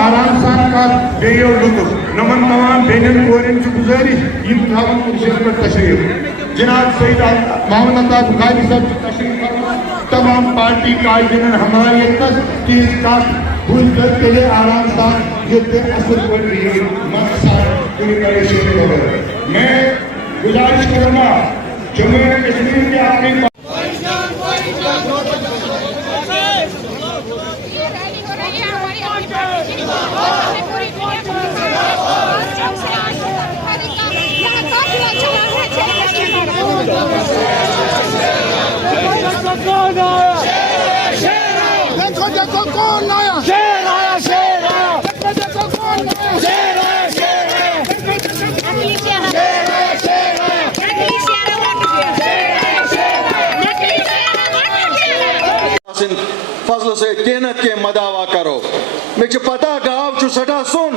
आराम सान कर बेयो लुत्फ नमन तमाम बेनन कोरिन गुजारी इन थावन कुर्सी पर तशरीफ जनाब सईद मोहम्मद अता बुखारी साहब तशरीफ तमाम पार्टी कायदीन हमायत तीस का भूल के लिए आराम सान ये असल पर मकसद पूरी परेशानी हो गई। मैं गुजारिश करूंगा जम्मू एंड कश्मीर के अपनी देखो कौन आया शेर आया शेर आया देखो कौन आया शेर आया शेर आया नकली शेर आया शेर आया नकली शेर आया फजल से केनत के मदावा करो मुझे पता गाँव चु सटा सुन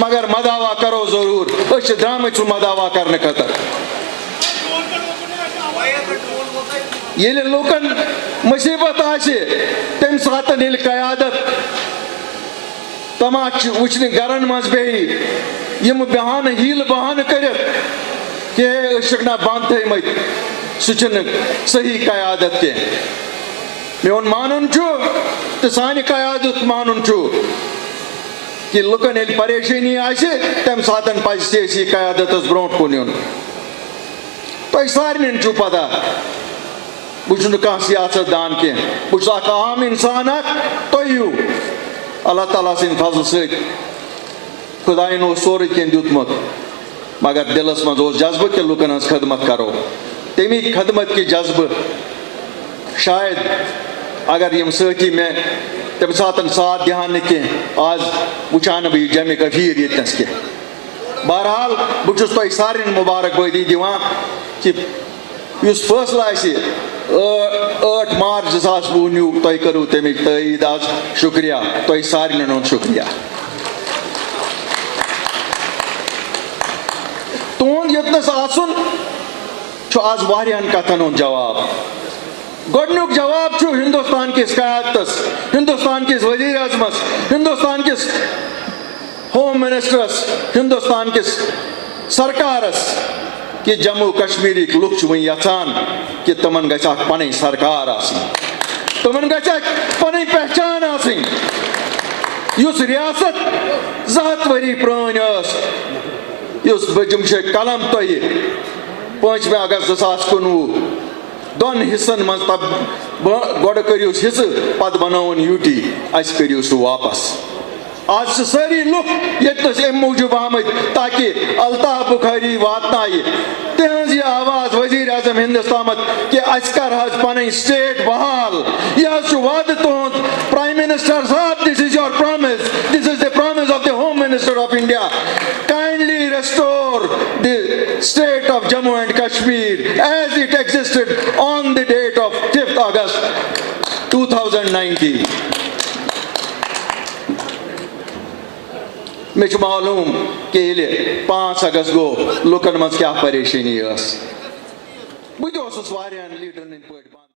मगर मदावा करो जरूर उस ड्रामे चु मदावा करने खतर ये लोकन मुसीबत आसे तम सातन ये कयादत तमाच वचन गरन मज बेही यम बहान हील बहान कर शकना बंद थमत सह सही कयादत के मोन मानुन तो सान कयादत मानुन कि लुकन ये परेशानी आसे तम सातन पज सियासी कयादत ब्रो कुन यून तुम सारे पता बुझ कह सियासतदान कह बुझ आम इंसान तुयू अल्लाह ताला सिंद फजल सत खुदायन सोरे कह दुतमुत मगर दिलस मज जज्ब कि लुकन हज खदमत करो तमी खदमत की जज्ब शायद अगर यम साथी मे तम सात साथ दिहान कह आज वुचान बह जमे गफीर यस कह बहरहाल बहुत तुम सारे मुबारकबादी दिवान कि उस फैसला 8 मार्च 2019 तुम करू तमिक तईद आज शुक्रिया तुम सारे शुक्रिया तुंद यतनस आसुन आज वारियान कथन जवाब गोडनुक जवाब हिंदुस्तान किस क़यादतस हिंदुस्तान किस वजीर आज़मस हिंदुस्तान किस होम मिनिस्टरस हिंदुस्तान किस सरकारस कि जम्मू कश्मीर लुक वह यचान कि तमन गि पन सरकार तमन गि पन पहचान रियासत 100 वरी प्रान बजम कलम तुह 5 अगस्त 2019 दोन हिस्सन मज तब गोड़ करू हिस्स पत बनवन यूटी अस करू सह वापस आज सारी लुक यतनस अम मूजूब आमत ताकि अल्ताफ बुखारी वातनाय तिहज आवाज वजीर आजम हिंदुस्तान कि अस कर पन स्टेट बहाल यह वाद तुंद प्राइम मिनिस्टर साहब this is your promise this is the promise of the home minister of India kindly restore the state of Jammu and Kashmir as it existed on the date of 5th August 2019 मे मालूम कि 5 अगस्त गो लुकन मज क्या परेशानी बह लीडरन